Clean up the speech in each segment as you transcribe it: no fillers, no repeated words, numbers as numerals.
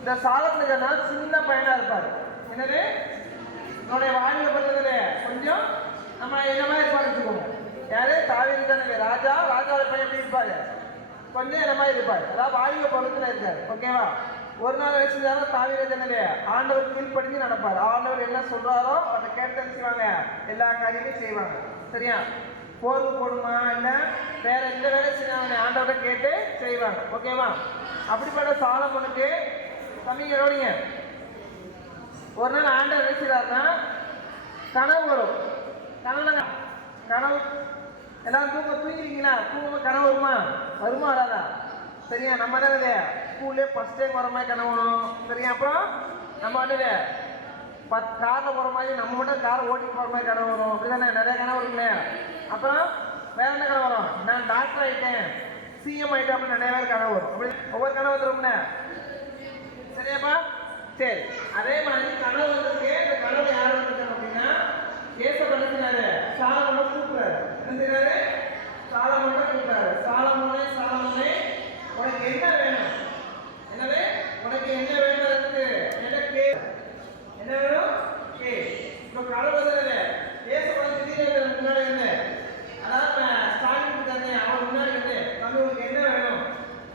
இந்த சாலமோன் சின்ன பையனா இருப்பாரு. எனவே நம்முடைய வாழ்க்கை பண்றதுல கொஞ்சம் நம்ம என்ன மாதிரி இருப்பாரு வச்சுக்கோங்க. யாரு தாவீது தானே ராஜா. ராஜாவோட பையன் எப்படி இருப்பாரு? கொஞ்சம் என்ன மாதிரி இருப்பாரு. அதாவது வாழ்க்கை பருவத்துல இருக்காரு. ஓகேவா? ஒரு நாள் வயசுல தாவீது தானே ஆண்டவர் கீழ்படிஞ்சு நடப்பாரு. ஆண்டவர் என்ன சொல்றாரோ அதை கேட்டு செய்வாங்க. எல்லா காரியத்தையும் செய்வாங்க. சரியா? போருக்கு போடுமா இல்ல வேற எந்த வேலை செய்வாங்க ஆண்டவரை கேட்டு செய்வாங்க. ஓகேவா? அப்படிப்பட்ட சாலமோனுக்கு தம்பிங்க ஒரு நாள் ஆண்டவர் நினைச்சாருன்னா கனவு வரும். கனவு எல்லாரும் தூங்கிருக்கீங்களா? தூங்கும் கனவு வருமா? வராதா? சரியா? நம்ம என்ன ஸ்கூல்லே ஃபர்ஸ்ட் டைம் வர மாதிரி கனவு வரும். சரியா? அப்புறம் நம்ம வந்து காரில் போகிற மாதிரி நம்ம மட்டும் காரை ஓட்டி போகிற மாதிரி கனவு வரும். அப்படிதானே நிறைய கனவு இருக்குல்ல. அப்புறம் வேற என்ன கனவு வரும்? நான் டாக்டர் ஆகிட்டேன், சிஎம் ஆகிட்டேன் அப்படின்னு நிறைய பேர் கனவு வரும். அப்படி ஒவ்வொரு கனவு வந்துரும்ல. சரியாப்பா? சரி, அதே மாதிரி கனவு வந்திருக்கு. இந்த கனவு யார் வந்திருக்காங்க அப்படின்னா ஏசப்பா என்ன செய்றாரு? சாலமோனை கூப்பிடுறாரு. என்ன செய்றாரு? சாலமோனை கூப்பிடுறாரு. சாலமோனே உனக்கு என்ன வேணும்? என்னது உனக்கு என்ன வேணும்? இருக்கு எனக்கு என்ன வேணும்? இப்போ கனவு வந்தது ஏசப்பா திடீர்னு முன்னாடி வந்து அதாவது ஸ்டார்டிங் தானே அவன் முன்னாடி வந்து தம்பி உனக்கு என்ன வேணும்?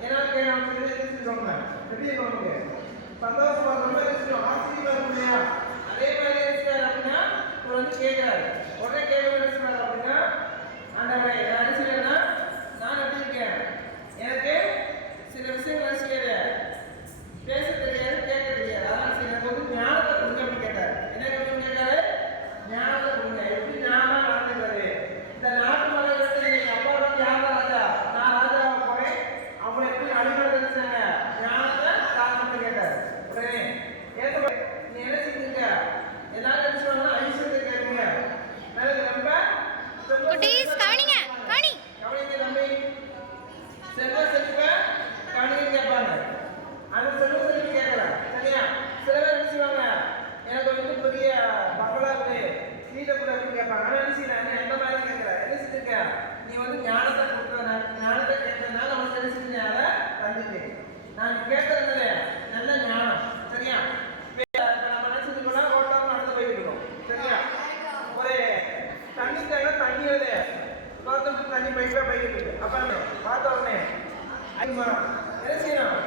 ஏன்னா நான் சொல்லுங்க எப்படி இருக்கும் சந்தோஷமா ரொம்ப ஆச்சரியமா இல்லையா? அதே மாதிரி இருக்கிறார் அப்படின்னா இவர் வந்து கேட்கிறாரு. உடனே கேட்க இருக்கிறாரு அப்படின்னா ஆண்டவரே நான் என்ன செய்யறேன்னா நான் எப்படி இருக்கேன், எனக்கு சில விஷயங்கள் செய்யற பேச தெரியாது, கேட்க தெரியாது. அதான் எனக்கு வந்து ஞானத்தை கொடுங்க அப்படின்னு கேட்டார். என்ன கேட்டாரு? ஞானத்தை கொடுங்க. எப்படி ஞானமா நடந்துக்கிறது? இந்த நாட்டு மலையிலிருந்து நீங்க அப்பா வந்து யார் ராஜா? நான் ராஜாவை போறேன். அவங்களை எப்படி அடிமையாக செஞ்சாங்க? ஞானத்தை காரணம்னு கேட்டார். உடனே ஏற்ற நீ என்ன செஞ்சீங்க? எல்லாரும் என்ன சொல்லுவாங்கன்னா ஐஸ்வர்யத்தை கேட்குங்க. ரொம்ப கவனிங்க தம்பி, செல்வ செழிப்ப கவனிங்க கேட்பாங்க. அந்த செல்வ செழிப்பு கேட்கல. சரியா? சில பேர் என்ன செய்வாங்க? எனக்கு வந்து பெரிய பங்களா வீட்டை கூட அப்படின்னு கேட்பாங்க. ஆனால் என்ன செய்யலாம்? எந்த மாதிரி கேட்கல. என்ன செஞ்சுருக்க? நீ வந்து ஞானத்தை கொடுக்குற ஞானத்தை கேட்கறதுனால நம்ம என்ன செஞ்சேன்? அதை தந்துட்டேன். நான் கேட்கறது நல்ல ஞானம். சரியா? நம்ம நினைச்சதுக்குள்ள ரோட்டாக நடந்து போயிட்டு இருக்கோம். சரியா? ஒரு தண்ணி தேவை, தண்ணி வருது, தண்ணி போயிட்டு இருக்கு. அப்ப பார்த்த உடனே என்ன செய்யணும்?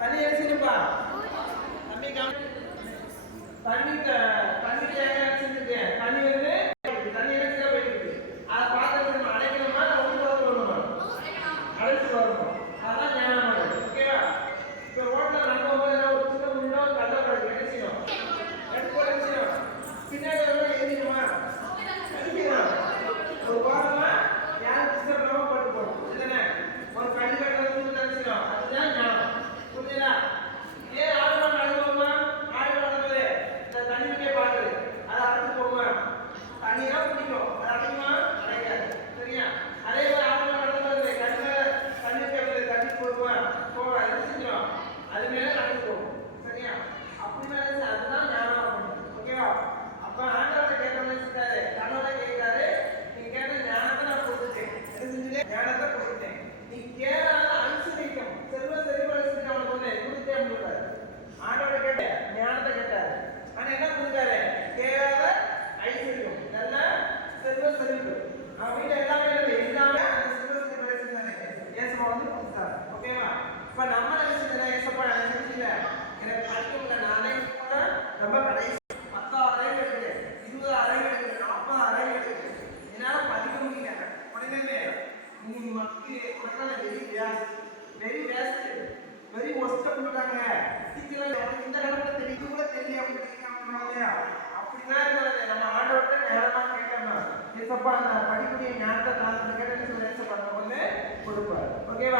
தண்ணி என்ன செய்யணும்பா? தண்ணி செஞ்சுருக்கேன். தண்ணி வந்து தண்ணி எடுத்துக்க போயிட்டு அதை பார்த்து அடைக்கணுமா ஒன்று அழைச்சிட்டு வரணும். அதான் ஞானமானது. ஓகேவா? இப்போ ரோட்டில் நடக்கும்போது ஒரு சின்ன முன்னோ கல்ல பழக்கம் என்ன செய்யணும்? எடுத்து செய்யணும். பின்னாடி எழுதிக்கணுமா? ஒரு வாரமா யாரும் டிஸ்டர்ப் போட்டு போகணும். இதுதானே ஒரு கல்வி கட்டுறது நினைச்சிடும். அதுதான் ஞானம். புரியுதா? ஏன் ஆடுமா அழுகுமா? ஆடு நடந்தது இந்த தண்ணிக்கே பாக்குது, அதை அடைச்சு போடுமா? தண்ணியெல்லாம் பிடிக்கும், அது அடைக்குமா? அடைக்காது. சரியா? அதே மாதிரி ஆடுமா நடந்தது தண்ணி கேட்குது, தண்ணி போடுமா? போக என்ன செஞ்சோம்? அது மேல நடந்து போகும். சரியா? அப்படி மேலே அதுதான் ஞானம். ஓகேவா? அப்ப ஆண்டவரை கேட்கணும்னு செஞ்சாரு, கனவுல கேட்கிறாரு. நீ கேட்ட ஞானத்தை நான் கொடுத்துட்டேன். என்ன செஞ்சேன்? ஞானத்தை கொடுத்துட்டேன். நீ கேளாத ஐஸ்வர்யம் செல்வ செல்வம் அவனுக்கு வந்து கொடுத்தே கொடுத்தாரு. ஆண்டவரை கேட்ட ஞானத்தை கேட்டாரு. ஆனா என்ன கொடுத்தாரு? கேளாத ஐஸ்வர்யம், நல்ல செல்வ செழிப்பு அப்படின்னு எல்லாமே எல்லாமே அந்த செல்வ செழிப்பு செஞ்சாங்க. ஏசப்பா வந்து கொடுத்தாரு. ஓகேவா? இப்ப நம்ம நினைச்சது ஏசப்பா நினைச்சல எனக்கு படிக்க முடியல. நானே கூட ரொம்ப கடைசி 10 அறைகள் இருக்குது, 20 அறைகள் இருக்குது, 40 அறைகள் இருக்குது. என்னால படிக்க முடியல. உடனே நீ வெரி வேஸ்ட் வெரி ஒஸ்ட் பண்ணிட்டாங்க. இந்த காலத்துல தெரியும் கூட தெரியல அப்படின்னு அப்படிலாம் இருந்தது. நம்ம ஆண்டவர்கிட்ட நேரமா கேட்டோம்னா ஏசப்பா அந்த படிக்கூடிய ஞானத்தை காலத்துல கேட்டு ஏசப்பா வந்து கொடுப்பாரு. ஓகேவா?